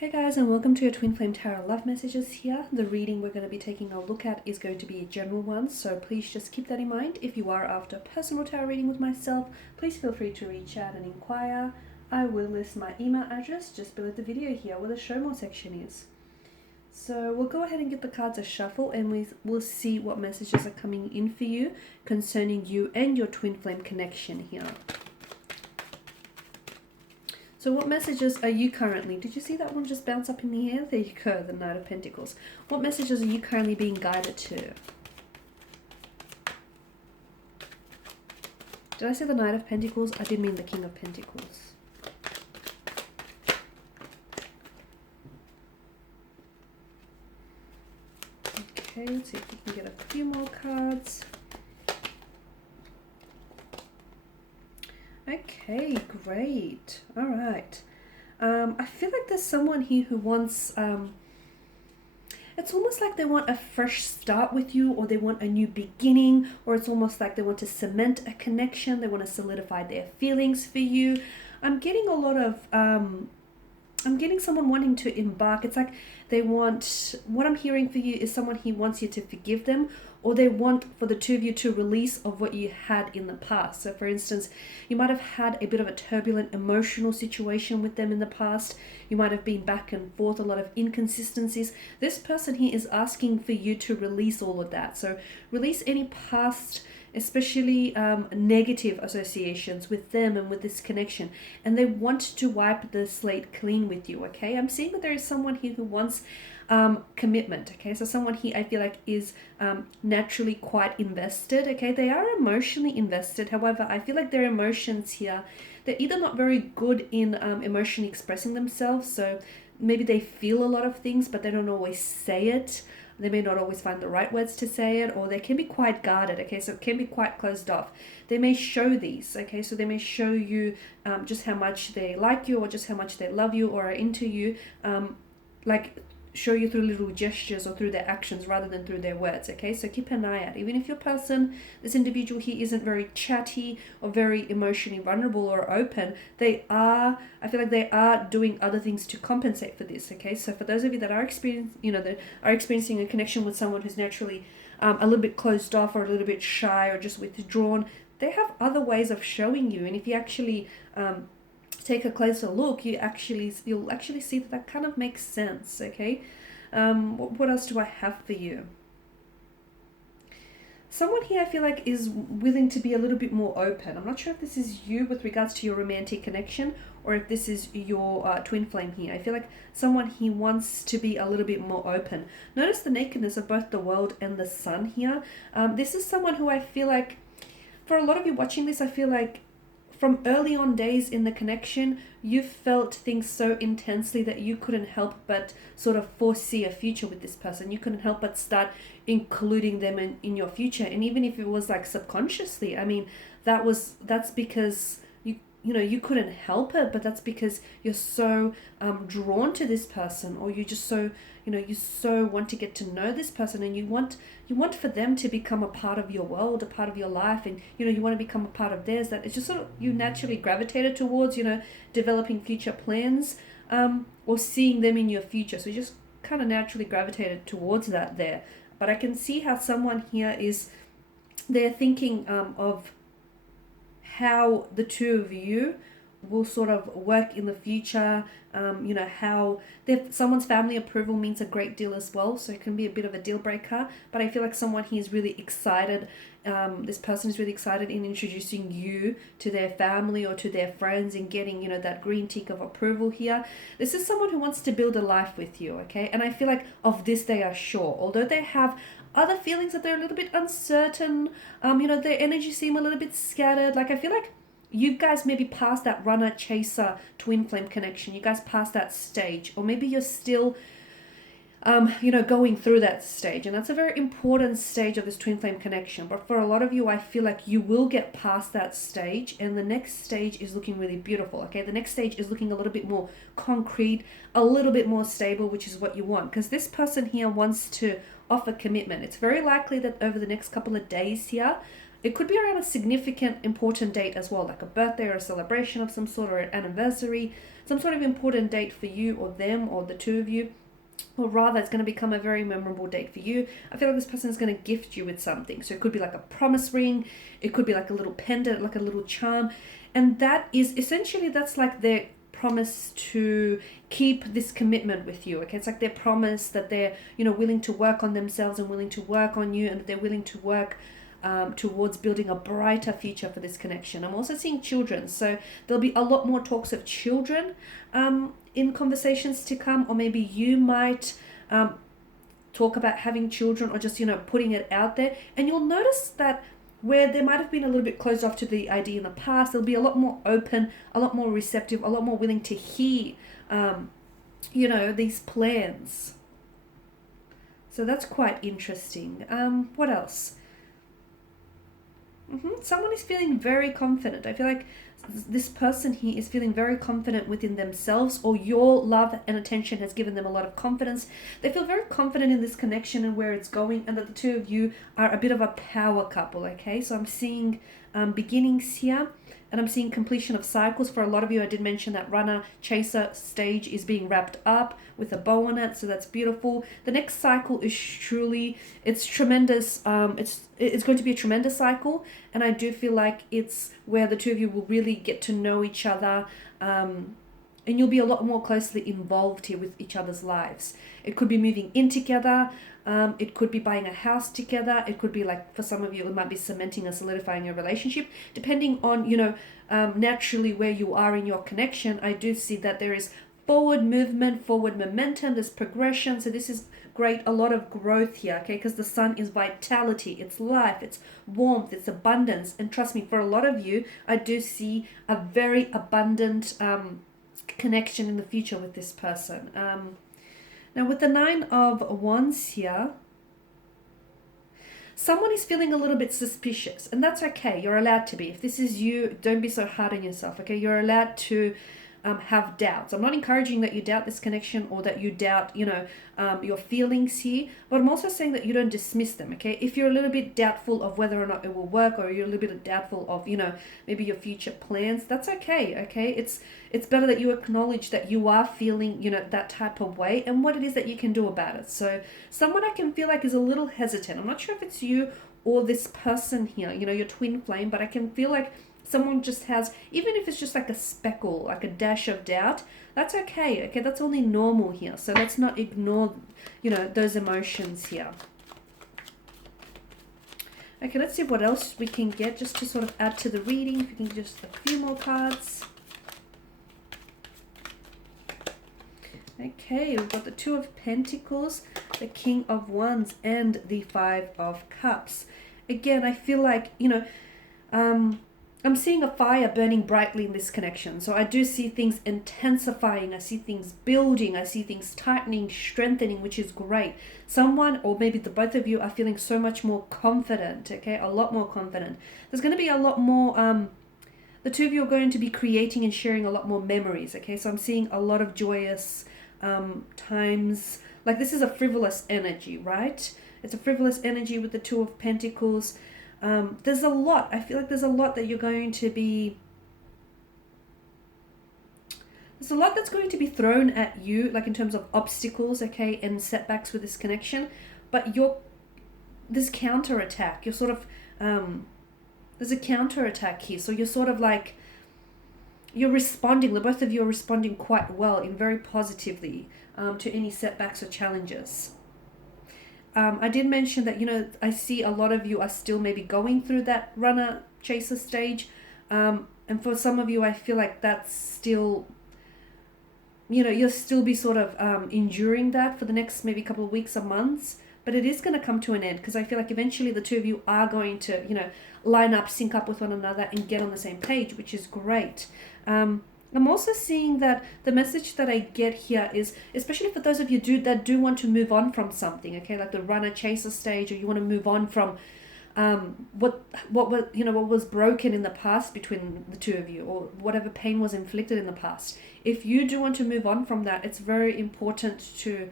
Hey guys, and welcome to your Twin Flame Tarot Love Messages here. The reading we're going to be taking a look at is going to be a general one, so please just keep that in mind. If you are after a personal tarot reading with myself, please feel free to reach out and inquire. I will list my email address just below the video here where the show more section is. So we'll go ahead and give the cards a shuffle and we'll see what messages are coming in for you concerning you and your Twin Flame connection here. So what messages are you currently, did you see that one just bounce up in the air? There you go, the Knight of Pentacles. What messages are you currently being guided to? Did I say the Knight of Pentacles? I did mean the King of Pentacles. Okay, let's see if we can get a few more cards. Okay, great. All right. I feel like there's someone here who wants, it's almost like they want a fresh start with you, or they want a new beginning, or it's almost like they want to cement a connection. They want to solidify their feelings for you. I'm getting a lot of, I'm getting someone wanting to embark. It's like they want, what I'm hearing for you is someone who wants you to forgive them, or they want for the two of you to release of what you had in the past. So for instance, you might have had a bit of a turbulent emotional situation with them in the past. You might have been back and forth, a lot of inconsistencies. This person here is asking for you to release all of that. So release any past, especially negative associations with them and with this connection, and they want to wipe the slate clean with you. Okay, I'm seeing that there is someone here who wants commitment. Okay, so someone here I feel like is naturally quite invested. Okay, they are emotionally invested. However, I feel like their emotions here, they're either not very good in emotionally expressing themselves, so maybe they feel a lot of things but they don't always say it. They may not always find the right words to say it, or they can be quite guarded, okay? So it can be quite closed off. They may show these, okay? So they may show you just how much they like you, or just how much they love you or are into you, like show you through little gestures or through their actions rather than through their words, okay? So keep an eye out. Even if your person, this individual here, isn't very chatty or very emotionally vulnerable or open, they are, I feel like they are doing other things to compensate for this, okay? So for those of you that are experiencing a connection with someone who's naturally a little bit closed off or a little bit shy or just withdrawn, they have other ways of showing you. And if you actually take a closer look, you'll actually see that that kind of makes sense. Okay, what else do I have for you? Someone here I feel like is willing to be a little bit more open. I'm not sure if this is you with regards to your romantic connection, or if this is your twin flame here. I feel like someone here wants to be a little bit more open. Notice the nakedness of both the world and the sun here. This is someone who I feel like, for a lot of you watching this, I feel like from early on days in the connection, you felt things so intensely that you couldn't help but sort of foresee a future with this person. You couldn't help but start including them in your future. And even if it was like subconsciously, I mean, that's because you couldn't help it, but that's because you're so drawn to this person, or you just so, you so want to get to know this person, and you want for them to become a part of your world, a part of your life, and you want to become a part of theirs. That it's just sort of, you naturally gravitated towards, developing future plans, or seeing them in your future. So you just kind of naturally gravitated towards that there. But I can see how someone here they're thinking of how the two of you will sort of work in the future, how someone's family approval means a great deal as well, so it can be a bit of a deal breaker. But I feel like someone here is really excited, this person is really excited in introducing you to their family or to their friends and getting, that green tick of approval here. This is someone who wants to build a life with you, okay? And I feel like of this they are sure, although they have other feelings that they're a little bit uncertain, their energy seem a little bit scattered. Like I feel like you guys maybe past that runner chaser twin flame connection. You guys past that stage, or maybe you're still going through that stage, and that's a very important stage of this twin flame connection. But for a lot of you, I feel like you will get past that stage, and the next stage is looking really beautiful. Okay, the next stage is looking a little bit more concrete, a little bit more stable, which is what you want, because this person here wants to offer commitment. It's very likely that over the next couple of days here, It could be around a significant, important date as well, like a birthday or a celebration of some sort or an anniversary, some sort of important date for you or them or the two of you. Or rather, it's going to become a very memorable date for you. I feel like this person is going to gift you with something. So it could be like a promise ring. It could be like a little pendant, like a little charm. And that is essentially, that's like their promise to keep this commitment with you. Okay, it's like their promise that they're, willing to work on themselves and willing to work on you, and that they're willing to work towards building a brighter future for this connection. I'm also seeing children, so there'll be a lot more talks of children in conversations to come, or maybe you might talk about having children, or just putting it out there. And you'll notice that where there might have been a little bit closed off to the idea in the past, there'll be a lot more open, a lot more receptive, a lot more willing to hear these plans. So that's quite interesting. What else? Someone is feeling very confident. I feel like this person here is feeling very confident within themselves, or your love and attention has given them a lot of confidence. They feel very confident in this connection and where it's going, and that the two of you are a bit of a power couple, okay? So I'm seeing beginnings here, and I'm seeing completion of cycles. For a lot of you, I did mention that runner chaser stage is being wrapped up with a bow on it, so that's beautiful. The next cycle is it's tremendous. It's going to be a tremendous cycle, and I do feel like it's where the two of you will really get to know each other, and you'll be a lot more closely involved here with each other's lives. It could be moving in together. It could be buying a house together. It could be, like, for some of you, it might be cementing or solidifying a relationship. Depending on, naturally where you are in your connection, I do see that there is forward movement, forward momentum, there's progression. So this is great, a lot of growth here, okay? Because the sun is vitality, it's life, it's warmth, it's abundance. And trust me, for a lot of you, I do see a very abundant connection in the future with this person. Now with the 9 of Wands here, someone is feeling a little bit suspicious, and that's okay. You're allowed to be. If this is you, don't be so hard on yourself, okay? You're allowed to have doubts. I'm not encouraging that you doubt this connection, or that you doubt, your feelings here, but I'm also saying that you don't dismiss them, okay? If you're a little bit doubtful of whether or not it will work, or you're a little bit doubtful of, maybe your future plans, that's okay, okay? It's better that you acknowledge that you are feeling, that type of way, and what it is that you can do about it. So someone I can feel like is a little hesitant. I'm not sure if it's you or this person here, your twin flame, but I can feel like someone just has, even if it's just like a speckle, like a dash of doubt, that's okay, okay? That's only normal here. So let's not ignore, those emotions here. Okay, let's see what else we can get just to sort of add to the reading. If we can just a few more cards. Okay, we've got the 2 of Pentacles, the King of Wands, and the 5 of Cups. Again, I feel like, I'm seeing a fire burning brightly in this connection. So I do see things intensifying. I see things building. I see things tightening, strengthening, which is great. Someone, or maybe the both of you, are feeling so much more confident, okay? A lot more confident. There's going to be a lot more, the two of you are going to be creating and sharing a lot more memories, okay? So I'm seeing a lot of joyous times. Like, this is a frivolous energy, right? It's a frivolous energy with the 2 of Pentacles. There's a lot. I feel like there's a lot that you're going to be... There's a lot that's going to be thrown at you, like in terms of obstacles, okay, and setbacks with this connection. But this counterattack, you're sort of... there's a counterattack here. So you're sort of like... You're responding, the both of you are responding quite well and very positively to any setbacks or challenges. I did mention that, I see a lot of you are still maybe going through that runner chaser stage. And for some of you, I feel like that's still, you'll still be sort of enduring that for the next maybe couple of weeks or months. But it is going to come to an end, because I feel like eventually the two of you are going to, line up, sync up with one another and get on the same page, which is great. I'm also seeing that the message that I get here is, especially for those of you that do want to move on from something, okay, like the runner chaser stage, or you want to move on from what was broken in the past between the two of you, or whatever pain was inflicted in the past. If you do want to move on from that, it's very important to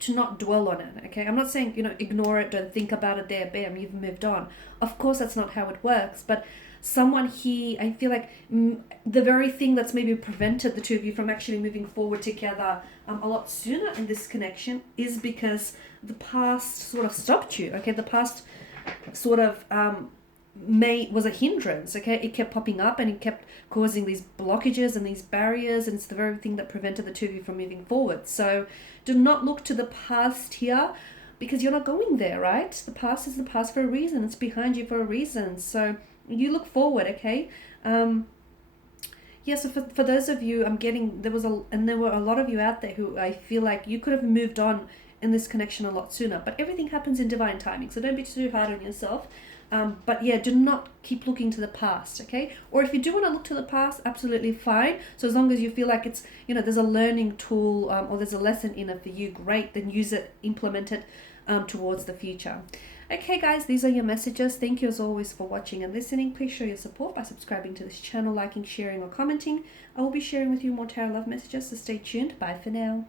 to not dwell on it. Okay, I'm not saying, you know, ignore it, don't think about it, there, bam, you've moved on. Of course, that's not how it works. But someone here, I feel like the very thing that's maybe prevented the two of you from actually moving forward together a lot sooner in this connection is because the past sort of stopped you. Okay, the past sort of was a hindrance. Okay, it kept popping up and it kept causing these blockages and these barriers, and it's the very thing that prevented the two of you from moving forward. So do not look to the past here, because you're not going there, right? The past is the past for a reason. It's behind you for a reason. So you look forward. Okay. Yeah, so for those of you, there were a lot of you out there who I feel like you could have moved on in this connection a lot sooner, but everything happens in divine timing, so don't be too hard on yourself. But yeah, do not keep looking to the past, okay? Or if you do want to look to the past, absolutely fine. So as long as you feel like it's, you know, there's a learning tool or there's a lesson in it for you, great, then use it, implement it towards the future. Okay guys, these are your messages. Thank you as always for watching and listening. Please show your support by subscribing to this channel, liking, sharing or commenting. I will be sharing with you more tarot love messages, so stay tuned. Bye for now.